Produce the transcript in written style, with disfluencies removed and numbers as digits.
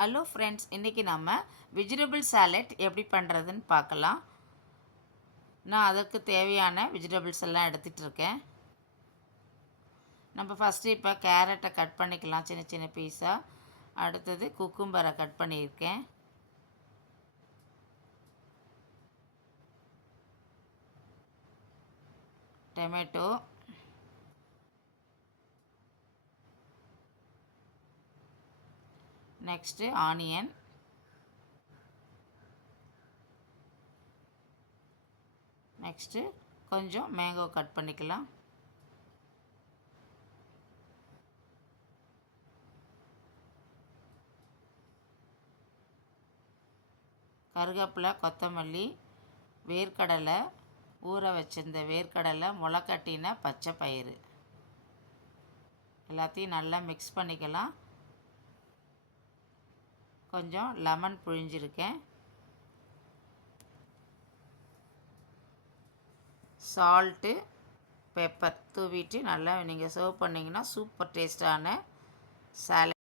Hello friends, இன்றைக்கி நம்ம vegetable salad எப்படி பண்ணுறதுன்னு பார்க்கலாம். நான் அதற்கு தேவையான வெஜிடபிள்ஸ் எல்லாம் எடுத்துகிட்டு இருக்கேன். நம்ம ஃபஸ்ட்டு இப்போ கேரட்டை கட் பண்ணிக்கலாம் சின்ன சின்ன பீஸாக. அடுத்தது குக்கும்பரை கட் பண்ணியிருக்கேன். டொமேட்டோ, நெக்ஸ்ட்டு ஆனியன், நெக்ஸ்ட்டு கொஞ்சம் மேங்கோ கட் பண்ணிக்கலாம். கருவேப்பிலை, கொத்தமல்லி, வேர்க்கடலை, ஊற வச்சிருந்த வேர்க்கடலை, முளைக்கட்டின பச்சை பயிறு எல்லாத்தையும் நல்லா மிக்ஸ் பண்ணிக்கலாம். கொஞ்சம் லெமன் புழிஞ்சிருக்கேன். சால்ட்டு, பெப்பர் தூவிட்டு நல்லா நீங்கள் சர்வ் பண்ணிங்கன்னா சூப்பர் டேஸ்டான சாலட்